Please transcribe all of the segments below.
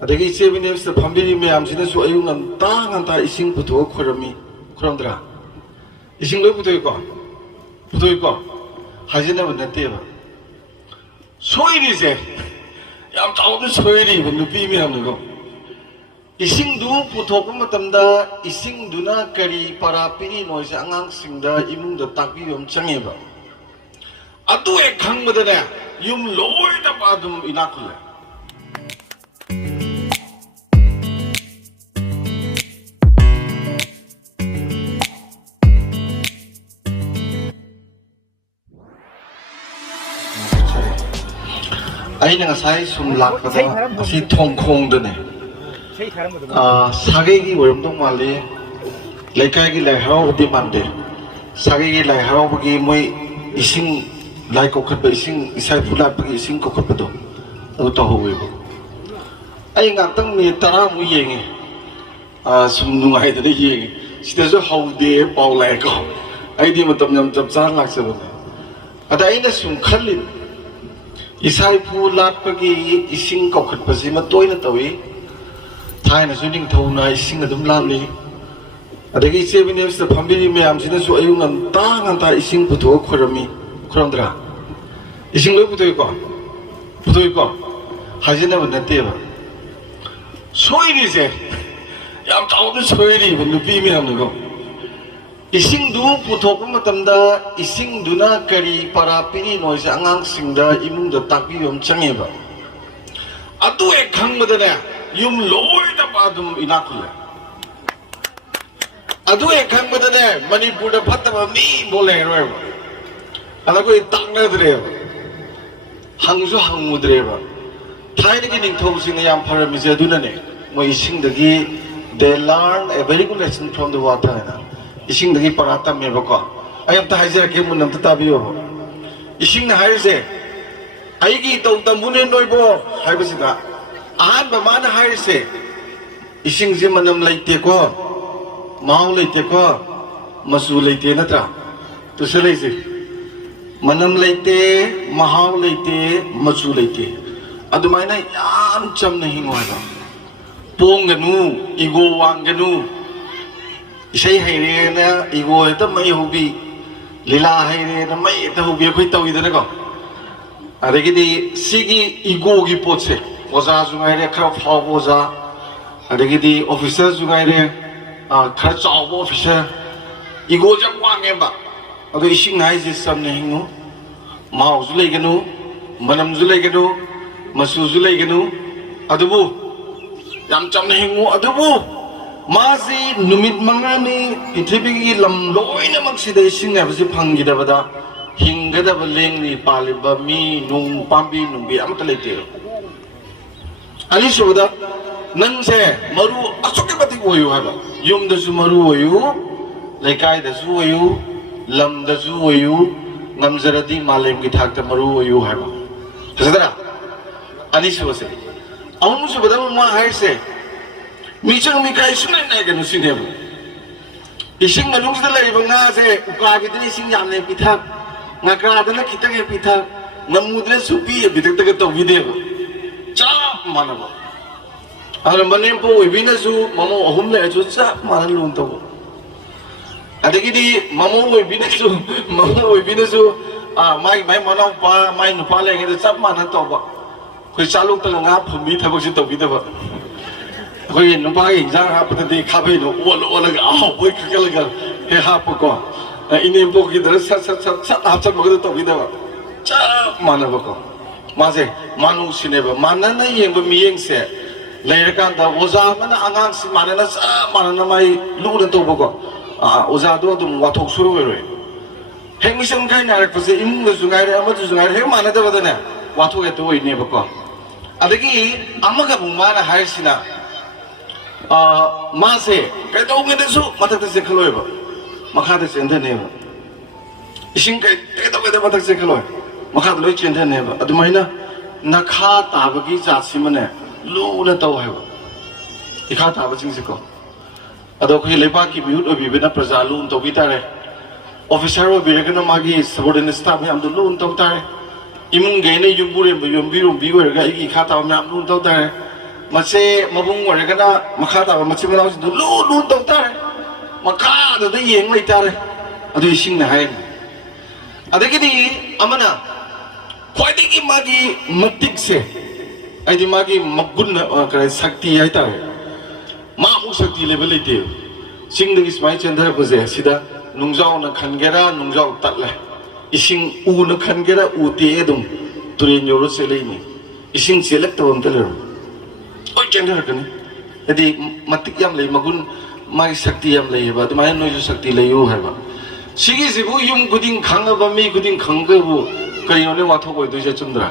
ꯑꯗꯒꯤ ꯏꯆꯦ ꯃꯤꯅꯦꯝꯁꯇ ꯐꯝꯕꯤꯔꯤ ꯃꯌꯥꯝꯁꯤꯅꯁꯨ ꯑꯌꯨꯛ ꯉꯟꯇꯥ ꯉꯟꯇꯥ ꯏꯁꯤꯡ ꯄꯨꯊꯣꯛꯑ ꯈꯣꯏꯔꯝꯃꯤ ꯈꯣꯏꯔꯝꯗ꯭ꯔꯥ ꯏꯁꯤꯡ ꯂꯣꯏ ꯄꯨꯊꯣꯛꯏꯀꯣ ꯍꯥꯏꯖꯅꯕ ꯅꯠꯇꯦꯕ ꯁꯣꯏꯔꯤꯁꯦ ꯌꯥꯝ ꯆꯥꯎꯅ ꯁꯣꯏꯔꯤꯕ ꯅꯨꯄꯤ ꯃꯌꯥꯝꯅꯀꯣ 이싱두 부토금 마tam다 이싱두나 까리 파라 피리노이세 앙앙싱다 이문다 딱비 엄청해봐 아두에 강무드네 윰 로이다 바둠 이나클레 아이는 사이 숨 락거든 시 통콩드네 사계기 월음동 말리 레카기 라이하우디 만데 사계기 라이하우기 뭐이 이싱 라이코컷 이싱 이사이 풀라기 이싱 코컷도 또 하고요. 아이 ngaktang mi tara mu yenge sum nungai da yenge sida so haude pau lai ko ai di matam yam chap char lak sa bane ada aina sum khalin isai pulat pagi ising kokhat pasi ma toina tawi 타이나 수닝 타우나 이싱가 좀 람리 아데기 세비네스 판비리 매암시네수 아유는 땅한다 이싱 부터 코럼이 코럼들아 이싱 왜 부터있고 하지나면 냈대요 소일이세 얌 자오도 소일이 누비 매암는거 이싱두 부터금 마tam다 이싱두나 까리 파라 피리노이세 앙앙싱다 이문다 딱비 엄청해봐 아두에 강무드네 윰 로이다 바둠 이나클레 아두에 강무드네 마니푸르다 파타바 미 볼레로에 아나고 땅나드래요 항수 항무드래요 타이르기 닝토우싱의 양파르미제 두나네 뭐 이싱덕이 they learn a very good lesson from the water 이싱덕이 파라타 메버거 아염타 하이제라게 문남타 타비요 이싱나 하이제 아이기 또우타 문에 노이보 하이버시다 아한바 마나 하일세 이싱지 만남 라이테코 마우 라이테코 마수 라이테 나트라 투셀레이세 만남 라이테 마하우 라이테 마수 라이테 아두마이나 얌 참나 힝와다 뽕가누 이고 왕가누 이세이 하이레나 이고 에타 마이 호비 릴라 하이레나 마이 에타 호비 코이 타위드나고 아레기디 시기 이고기 포체 오자 중간에 크라 파고 오자 아래기디 오피서 중간에 크라 짜고 오피서 이거 좀 왕해봐 아도 이식 나이지 썸네 행노 마우즈 레게노 만남즈 레게노 마수즈 레게노 아두부 얌짬네 행노 아두부 마시 누밋 망아니 피티비기 람 로이나막 시대 이식 나버시 방기다보다 힝가다바 랭니 팔리바 미 농 밤비 농비 아무튼 레이테요 아니시보다 능세 머루 아속게 바티고 오유 하바 윰다수 머루 오유 레카이다수 오유 람다수 오유 남자라디 말렘기 탁다 머루 오유 하바 그래서더라 아니시보세 아무시보다 뭐 할세 미정 미카이 수는 나이가 누시네부 이싱 만ung시다 레이방 나세 우카비들 이싱 얌네 피탁 나카라들라 기타게 피탁 남무들의 수피 비탁다가 또 비데부 쫙 많아봐. 아니 만님포 위비나수 마모 어홈내주 쫙 많은 론다고. 아데기디 마모 위비나수 마이 마나오빠 마이 누파랭에도 쫙 많은 떠봐. 그 짤롱땅 가 분비 타고시 또 비대봐. 거기 누파게 인상 하프더니 카페로 올라가 보이 크게라가 해 하프고 이님포 기들 싹싹싹 합쳐 먹어도 또 비대봐. 쫙 많아봐. 마세 마누시네바 만나나 예부 미행세 레르칸다 오자마나 앙앙시 마나나 사 마나나 마이 루르 또 보고 오자도 좀 와톡 수로베로에 행미성 가이나 할것에 임무 중간에 아무도 중간에 해 마나다 보다네 와톡에 또 있네 보고 아득이 아마가 뭐마나 할시나 마세 그래도 오게데수 마탁데세 클로에바 마카데세 엔데네바 이싱가 그래도 그래도 마탁데세 클로에 makhat loi chen thane ba adumaina nakha tabagi jasimane luna taw hai ba ikha tab jing siko ado khoi lepa ki mute obi bena praja lun to bi tare officer obi rekana magi subordinate staff am do lun taw tare imung ge ne yumbure yumbirum bi go ga ikha taw am lun taw tare ꯃꯁꯦ ꯃꯕꯨꯡ ꯑꯣꯏꯔꯒꯅ ꯃꯈꯥ ꯇꯥꯕ ꯃꯆꯤꯟ ꯃꯅꯥꯎꯁꯤꯡꯗꯨ ꯂꯨ ꯇꯧ ꯇꯥꯔꯦ ꯃꯈꯥꯗꯨꯗ ꯌꯦꯡ ꯂꯩꯇꯥꯔꯦ ꯑꯗꯨ ꯏꯁꯤꯡꯅ ꯍꯥꯏꯔꯤꯅꯤ ꯑꯗꯒꯤꯗꯤ ꯑꯃꯅ ꯈ꯭ꯋꯥꯏꯗꯒꯤ ꯃꯥꯒꯤ ꯃꯇꯤꯛꯁꯦ ꯍꯥꯏꯗꯤ ꯃꯥꯒꯤ ꯃꯒꯨꯟ ꯀꯔꯤ ꯁꯛꯇꯤ ꯍꯥꯏꯇꯥꯔꯦ ꯃꯥ ꯑꯃꯨꯛ ꯁꯛꯇꯤ ꯂꯩꯕ ꯂꯩꯇꯦ ꯆꯤꯡꯗꯒꯤ ꯁꯨꯃꯥꯏꯅ ꯆꯦꯟꯊꯔꯛꯄꯁꯦ ꯁꯤꯗ ꯅꯨꯡꯖꯥꯎꯅ ꯈꯟꯒꯦꯔꯥ ꯅꯨꯡꯖꯥꯎ ꯇꯠꯂꯦ ꯏꯁꯤꯡ ꯎꯅ ꯈꯟꯒꯦꯔꯥ ꯎ ꯇꯦꯛꯑꯦ ꯑꯗꯨꯝ ꯇꯨꯔꯦꯟ ꯌꯧꯔ ꯆꯦꯜꯂꯛꯏꯅꯤ ꯏꯁꯤꯡ ꯆꯦꯜꯂꯛꯇꯕ ꯑꯝꯇ ꯂꯩꯔꯣ ꯂꯣꯏ ꯆꯦꯟꯊꯔꯛꯀꯅꯤ ꯍꯥꯏꯗꯤ ꯃꯇꯤꯛ ꯌꯥꯝ ꯂꯩ ꯃꯒꯨꯟ ꯃꯥꯒꯤ ꯁꯛꯇꯤ ꯌꯥꯝ ꯂꯩꯌꯦꯕ ꯑꯗꯨꯃꯥꯏꯅ ꯅꯣꯏꯁꯨ ꯁꯛꯇꯤ ꯂꯩꯌꯨ ꯍꯥꯏꯕ ꯁꯤꯒꯤꯁꯤꯕꯨ ꯌꯨꯝ ꯈꯨꯗꯤꯡ ꯈꯪꯉꯕ ꯃꯤ ꯈꯨꯗꯤꯡ ꯈꯪꯒꯕꯨ ꯀꯔꯤꯅꯣꯅꯦ ꯋꯥꯊꯣꯛ ꯑꯣꯏꯗꯣꯏꯁꯦ ꯆꯨꯝꯗ꯭ꯔꯥ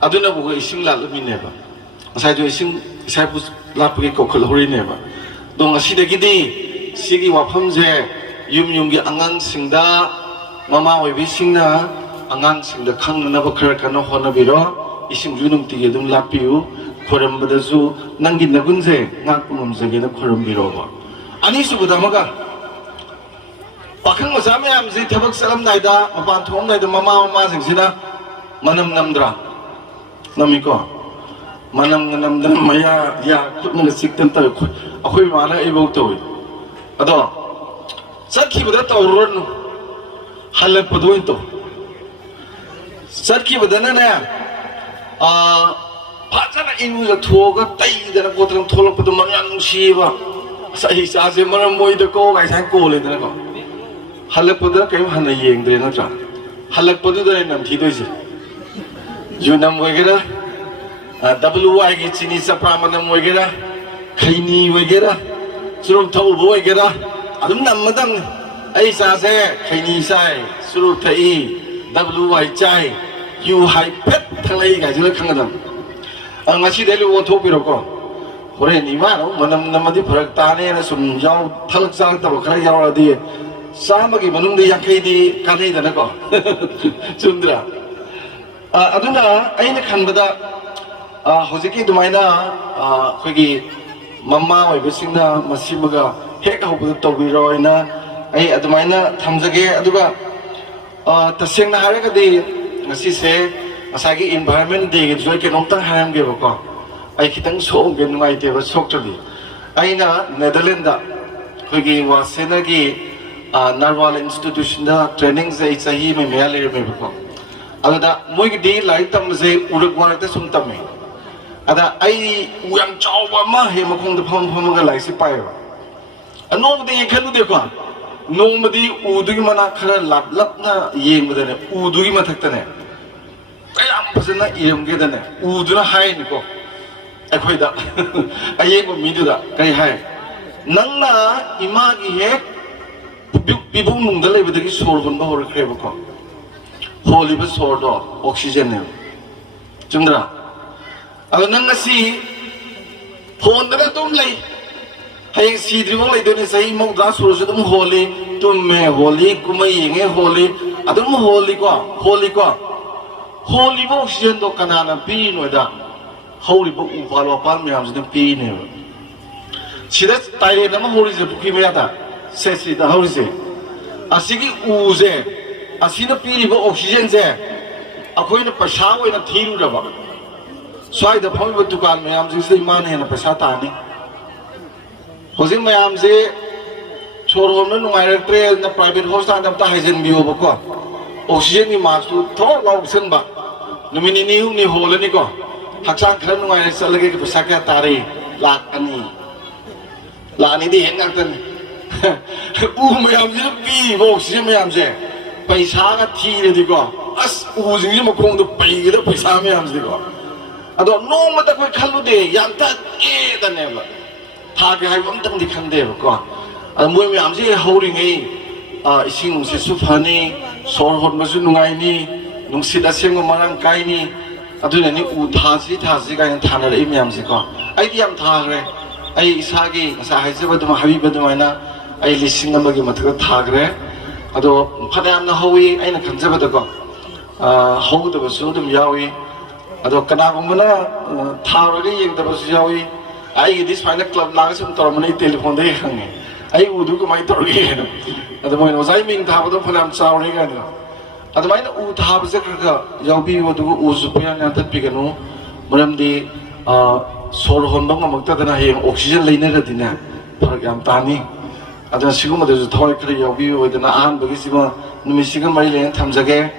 ꯑꯗꯨꯅꯕꯨ ꯏꯁꯤꯡ ꯂꯥꯠꯂꯝꯃꯤꯅꯦꯕ ꯉꯁꯥꯏꯗꯣ ꯏꯁꯤꯡ ꯏꯁꯥꯕꯨ ꯂꯥꯠꯄꯒꯤ ꯀꯧꯈꯠꯍꯧꯔꯤꯅꯦꯕ ꯑꯗꯣ ꯉꯁꯤꯗꯒꯤꯗꯤ ꯁꯤꯒꯤ ꯋꯥꯐꯝꯁꯦ ꯌꯨꯝ ꯌꯨꯝꯒꯤ ꯑꯉꯥꯡꯁꯤꯡꯗ ꯃꯃꯥ ꯑꯣꯏꯕꯤꯁꯤꯡꯅ ꯑꯉꯥꯡꯁꯤꯡꯗ ꯈꯪꯅꯅꯕ ꯈꯔ ꯀꯟꯅ ꯍꯣꯠꯅꯕꯤꯔꯣ 이심 유능띠게 좀 라피우 코름보다수 남긴 나군세 낙kum음세게는 코름비로고 아니 수보다 뭐가 박흥 모사메 암지 대박 사람 나이다 오빠 통 나이다 마마 생시나 만남 남드라 남이고 만남 남드라 마야 야 굿는 식던 따 아코이 마나 이복도 아도 sadki보다 떠오르는 할래퍼도 인도 sadki보다는 파자나 인구가 투어가 따이되는 곳들은 톨록부터 망양 시바 사이사세 뭐는 뭐이도 꼬가 이상 꼬래되는 거 할락보다 그냥 하나 이행들이 나죠 할락보다 남티도지 유남 वगैरह WY चीनी सप्रामनम वगैरह खैनी वगैरह सुरुप थौब वगैरह अदुम नम्मदम ऐसासे खैनी साय सुरुप थई WY चाय यू हाई पेट थंगलाई गाइजो खंगदम ngasi delu wo thopiro ko hore ni ma no manam namadi pharak tane na sum yaw thalak sang ta khara yaw di samagi manung de yakai di kanai da na ko chundra aduna aina khanbada hojiki dumaina khogi mamma oi bisingna masimaga hek hobud tawbiro ina ai adumaina thamjage aduga tasengna haraga di ngasi se asagi environment day ke joy ke nongtang haram ge bako ai kitang so ge nungai te ba sok chali aina netherlands khogi wasena gi narwal institution da training zai chahi me mele me bako ada moi gi day lai tam ze urak wa ta sum tam me ada ai uyang chaw ba ma he ma khong da phom ga lai si pai ba anom de khanu de ko nom di udu gi mana khara lap lap na yeng ba ne udu gi ma thak ta ne ayam pasana iam gedane uduna hai niko akhoida ayeng miduda kai hai nangna imagi he bibung nungda lebedagi sor gon ba hor kreba ko holi ba sor do oxygen ne chumdra ado nang si hondra tum lei hay si dribong lei done sai mo da sor su dum holi tum me holi kumai yenge holi adum holi ko holy oxygen do kanana pi noida holy bo upalo pan me amjin pi ne sida taire nama holy je buki me ata se da holy se asigi uze asina pi bo oxygen je akoina pasha oina thiru da ba swai da phoi bo dukan me amjin se man he na pasha ta ni hojin me amje chorhom na nungai tre na private hospital da ta hajen bio bo ko oxygen ni mask tu tho lau sen ba numini ni hum ni hole ni ko haksan khran ngai salage ke pesa ka tare lak ani di heng tan u mayam ji pi bo oxygen mayam je paisa ga thi re di ko as u jing ji ma khong do pai ga paisa mayam ji ko ado no ma ta ko khalu de yam ta e da ne ba tha ke hai bam tang di khan de ko ado moi mayam ji hori ngai ising se su phani sor hot ma su nungai ni nungsit aseng marang kai ni aduna ni u thasi ga thana re myam si ko ai yam tha gre ai isagi sa hai se baduma habi baduma na ai lising amagi mathga tha gre ado phadam na howi ai na khanja bada ko hau da basu dum yawi ado kana gumna tha ro ge yeng da basu yawi ai this final club la sum tor mani telephone de khange ai u du ko mai tor ge ado moi no zai ming tha badum phadam chaw re ga na adamaina u thab se ka yawi wo du u su pya na tat pi ganu maram di ꯁꯣꯔ ꯍꯣꯟꯕ ꯉꯝꯃꯛꯇꯗꯅ ꯍꯌꯦꯡ oxygen ꯂꯩꯅꯔꯗꯤꯅꯦ ꯐꯔꯛ ꯌꯥꯝ ꯇꯥꯅꯤ ꯑꯗꯨꯅ ꯁꯤꯒꯨꯝꯕꯗꯁꯨ ꯊꯋꯥꯏ ꯈꯔ ꯌꯥꯎꯕꯤꯌꯨ ꯑꯣꯏꯗꯅ ꯑꯍꯥꯟꯕꯒꯤꯁꯤꯃ ꯅꯨꯃꯤꯠꯁꯤꯒ ꯃꯔꯤ ꯂꯩꯅꯅ ꯊꯝꯖꯒꯦ